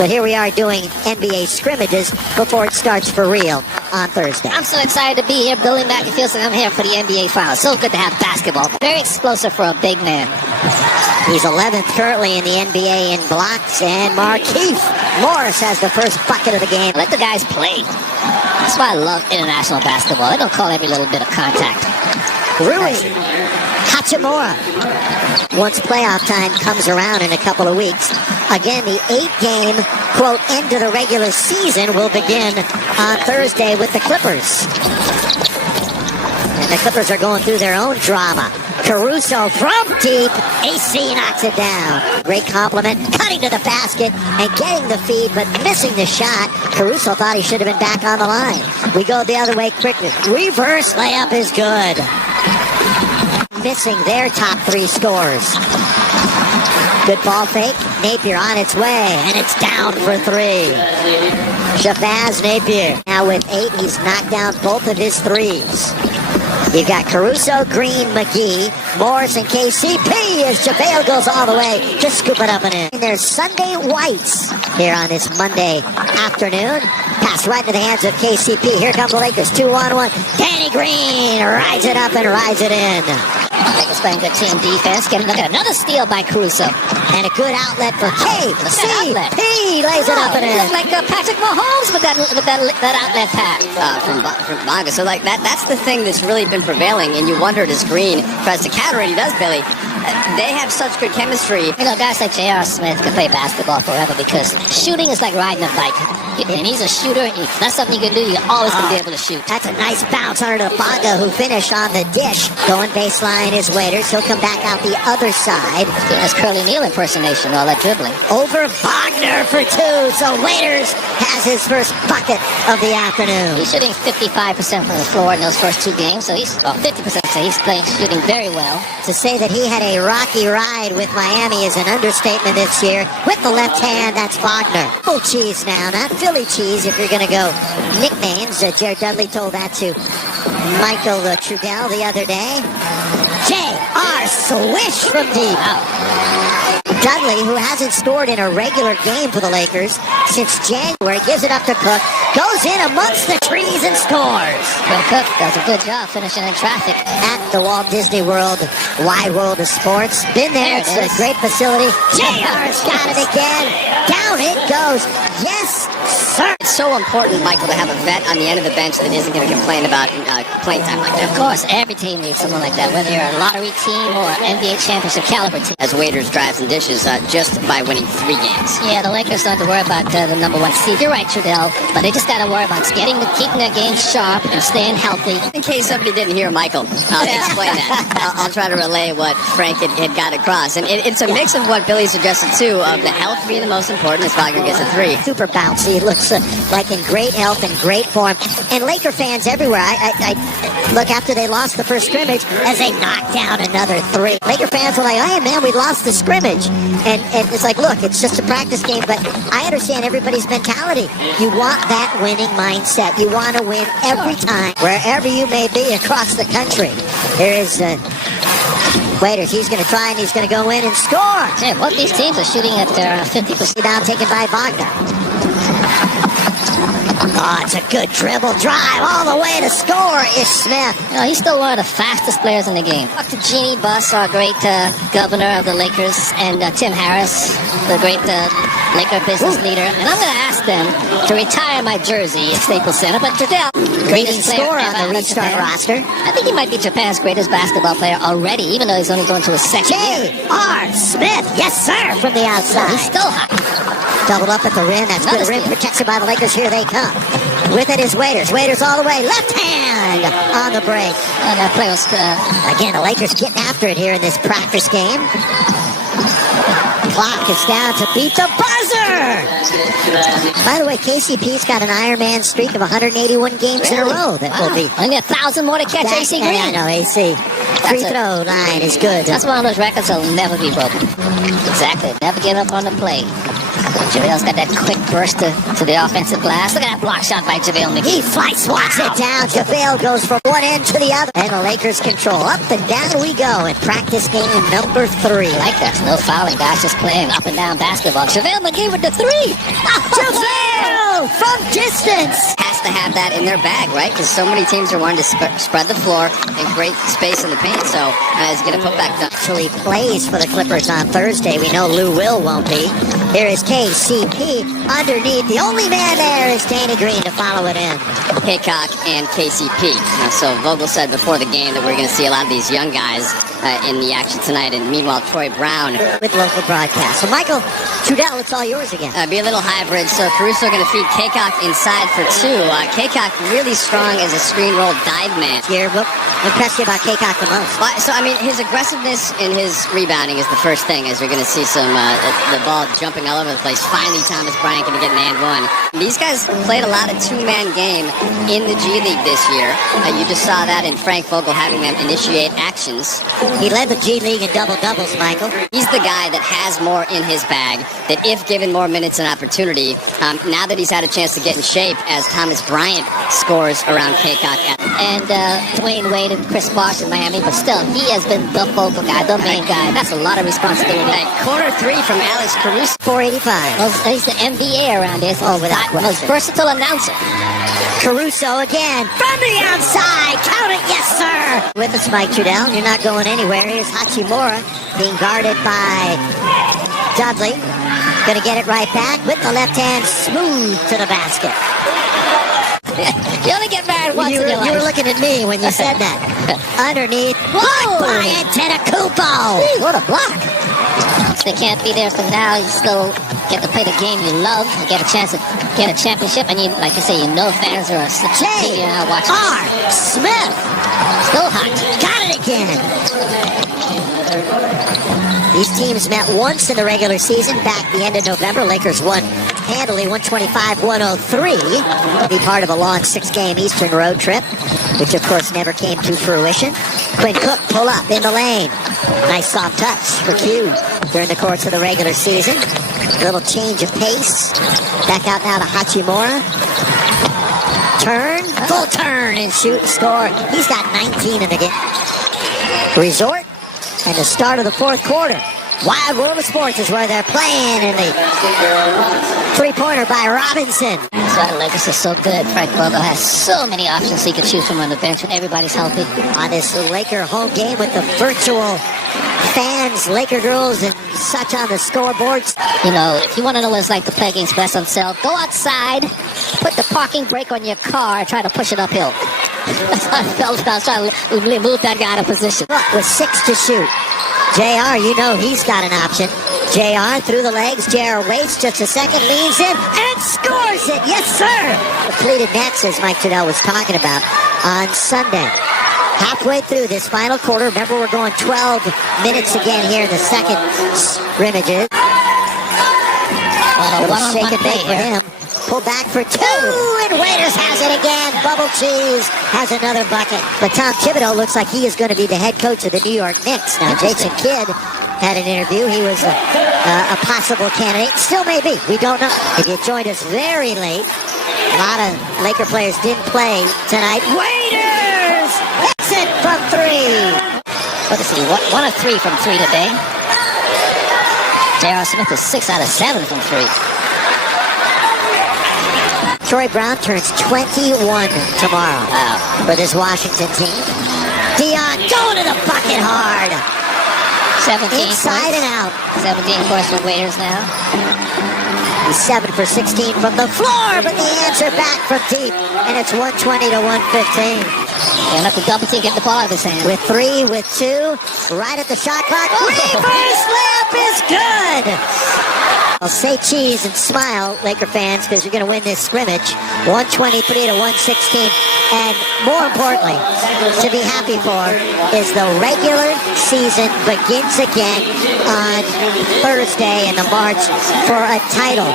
But here we are doing NBA scrimmages before it starts for real on Thursday. I'm so excited to be here. Billy Mack, it feels like I'm here for the NBA Finals. So good to have basketball. Very explosive for a big man. He's 11th currently in the NBA in blocks, and Markieff Morris has the first bucket of the game. Let the guys play. That's why I love international basketball. They don't call every little bit of contact. Rui Hachimura. Once playoff time comes around in a couple of weeks, again, the 8-game, quote, end of the regular season will begin on Thursday with the Clippers. And the Clippers are going through their own drama. Caruso from deep. AC knocks it down. Great compliment. Cutting to the basket and getting the feed, but missing the shot. Caruso thought he should have been back on the line. We go the other way quickly. Reverse layup is good. Missing their top 3 scores. Good ball fake. Napier on its way, and it's down for 3. Shabazz Napier. Now with 8, he's knocked down both of his 3s. You've got Caruso, Green, McGee, Morris, and KCP as JaVale goes all the way to scoop it up and in. And there's Sunday Whites here on this Monday afternoon. Pass right into the hands of KCP. Here come the Lakers, 2-on-1. Danny Green rides it up and rides it in. Lakers playing good team defense. Look at another steal by Caruso. And a good outlet for KCP. Lays it up and in. Look like Patrick Mahomes with that outlet pass. From Bogga. So like that's the thing that's really been prevailing, and you wondered as Green tries to counter it, he does, Billy. They have such good chemistry. You know, guys like J.R. Smith can play basketball forever because shooting is like riding a bike. And he's a shooter. If that's something you can do, you're always going to be able to shoot. That's a nice bounce under to Bogga, who finished on the dish. Going baseline is Waiters. He'll come back out the other side. That's Curly Neal impersonation, all that dribbling. Over Wagner for 2. So Waiters has his first bucket of the afternoon. He's shooting 55% from the floor in those first 2 games. So he's 50%. So he's shooting very well. To say that he had a rocky ride with Miami is an understatement this year. With the left hand, that's Wagner. Full cheese now, not Philly cheese if you're going to go nicknames. Jared Dudley told that to Michael Trudell the other day. J.R. Swish from deep. Wow. Dudley, who hasn't scored in a regular game for the Lakers since January, gives it up to Cook, goes in amongst the trees and scores. Well, Cook does a good job finishing in traffic. At the Walt Disney World, Wide World of Sports. Been there, it's a great facility. JR's got it again. Down it goes. Yes, sir. It's so important, Michael, to have a vet on the end of the bench that isn't going to complain about playing time like that. Of course, every team needs someone like that, whether you're a lottery team or an NBA championship caliber team. As Waiters drives and dishes just by winning 3 games. Yeah, the Lakers don't have to worry about the number 1 seed. You're right, Trudell, but they just got to worry about keeping their game sharp and staying healthy. In case somebody didn't hear Michael explain that, I'll try to relay what Frank had got across. And it's a mix of what Billy suggested, too, of the health being the most important as Wagner gets a 3. Super bouncy. Looks like in great health and great form. And Laker fans everywhere, I look after they lost the first scrimmage as they knocked down another 3. Laker fans were like, hey, man, we lost the scrimmage. And it's like, look, it's just a practice game, but I understand everybody's mentality. You want that winning mindset. You want to win every time, wherever you may be across the country. Here is Waiters. He's going to try and he's going to go in and score. Yeah, both these teams are shooting at 50%. Down taken by Wagner. Oh, it's a good dribble drive all the way to score. Ish Smith. You know, he's still one of the fastest players in the game. Talk to Jeannie Buss, our great governor of the Lakers, and Tim Harris, the great Laker business leader. And I'm going to ask them to retire my jersey at Staples Center. But Trudell, greatest scorer on the restart roster. I think he might be Japan's greatest basketball player already, even though he's only going to his second year. J.R. Smith, yes sir, from the outside. He's still hot. Doubled up at the rim. That's good. Rim protection by the Lakers. Here they come. With it is Waiters. Waiters all the way. Left hand on the break. And that play was... Again, the Lakers getting after it here in this practice game. Clock is down to beat the buzzer. By the way, KCP's got an Ironman streak of 181 games in a row that will be. Only 1,000 more to catch AC Green. I know, AC. Free throw line is good. That's one of those records that will never be broken. Exactly. Never give up on the play. JaVale's got that quick burst to the offensive glass. Look at that block shot by JaVale McGee. He fly swats it down. JaVale goes from one end to the other. And the Lakers control. Up and down we go in practice game number 3. Like that. No fouling, guys. Just playing up and down basketball. JaVale McGee with the 3. JaVale from distance. Has to have that in their bag, right? Because so many teams are wanting to spread the floor and great space in the paint. So he's going to put back the... Actually plays for the Clippers on Thursday. We know Lou Will won't be. Here is KCP underneath. The only man there is Danny Green to follow it in. Haycock and KCP. So Vogel said before the game that we're going to see a lot of these young guys in the action tonight. And meanwhile, Troy Brown with local broadcast. So Michael Trudell, it's all yours again. Be a little hybrid. So Caruso going to feed Haycock inside for 2. Haycock really strong as a screen roll dive man. Here, what impressed you about Haycock the most? So I mean, his aggressiveness and his rebounding is the first thing. As you're going to see some the ball jumping all over the place. Finally, Thomas Bryant going to get an and one. These guys played a lot of two-man game in the G League this year. You just saw that in Frank Vogel having them initiate actions. He led the G League in double-doubles, Michael. He's the guy that has more in his bag, that if given more minutes and opportunity, now that he's had a chance to get in shape as Thomas Bryant scores around Haycock. And Dwayne Wade and Chris Bosh in Miami, but still, he has been the focal guy, the main guy. That's a lot of responsibility. Corner 3 from Alex Caruso. 485. Well, he's the NBA around here. Oh, without question. Most versatile announcer. Caruso again from the outside. Count it, yes, sir. With us, Mike Trudell. You're not going anywhere. Here's Hachimura being guarded by Dudley. Going to get it right back with the left hand, smooth to the basket. You only get married once in your life. You were looking at me when you said that. Underneath. Blocked by Antetokounmpo. What a block. They can't be there for now. You still get to play the game you love. You get a chance to get a championship. And you, like you say, you know fans are watching. R. Smith. Still hot. Got it again. These teams met once in the regular season back the end of November. Lakers won handily 125-103. Be part of a long 6-game Eastern road trip, which of course never came to fruition. Quinn Cook pull up in the lane. Nice soft touch for Q during the course of the regular season. A little change of pace. Back out now to Hachimura. Turn, full turn and shoot and score. He's got 19 in the game. Resort. And the start of the fourth quarter. Wild World of Sports is where they're playing, and the three-pointer by Robinson. That's why the Lakers are so good. Frank Vogel has so many options he could choose from on the bench when everybody's healthy. On this Laker home game with the virtual fans, Laker girls, and such on the scoreboards. You know, if you want to know what it's like to play against West on Cell, go outside, put the parking brake on your car, and try to push it uphill. That's how I felt when I was trying to move that guy out of position. With 6 to shoot. JR, you know he's got an option. JR through the legs. JR waits just a second, leans in, and scores it. Yes, sir. Depleted nets, as Mike Trudell was talking about on Sunday. Halfway through this final quarter. Remember, we're going 12 minutes again here in the second scrimmages. A little shake and bake for him. Pull back for 2, and Waiters has it again. Bubble Cheese has another bucket. But Tom Thibodeau looks like he is going to be the head coach of the New York Knicks. Now, Jason Kidd had an interview. He was a possible candidate. Still may be. We don't know. If you joined us very late, a lot of Laker players didn't play tonight. Waiters hits it from 3. Let's see, 1 of 3 from 3 today. J.R. Smith is 6 out of 7 from 3. Troy Brown turns 21 tomorrow for this Washington team. Dion going to the bucket hard. 17 Inside points. and out. 17 points for Waiters now. He's 7 for 16 from the floor, but the answer back from deep. And it's 120 to 115. And let the double team get the ball out of his hand. With 3, with 2, right at the shot clock. Reverse layup is good. Well, say cheese and smile, Laker fans, because you're going to win this scrimmage. 123 to 116. And more importantly, to be happy for is the regular season begins again on Thursday in the march for a title.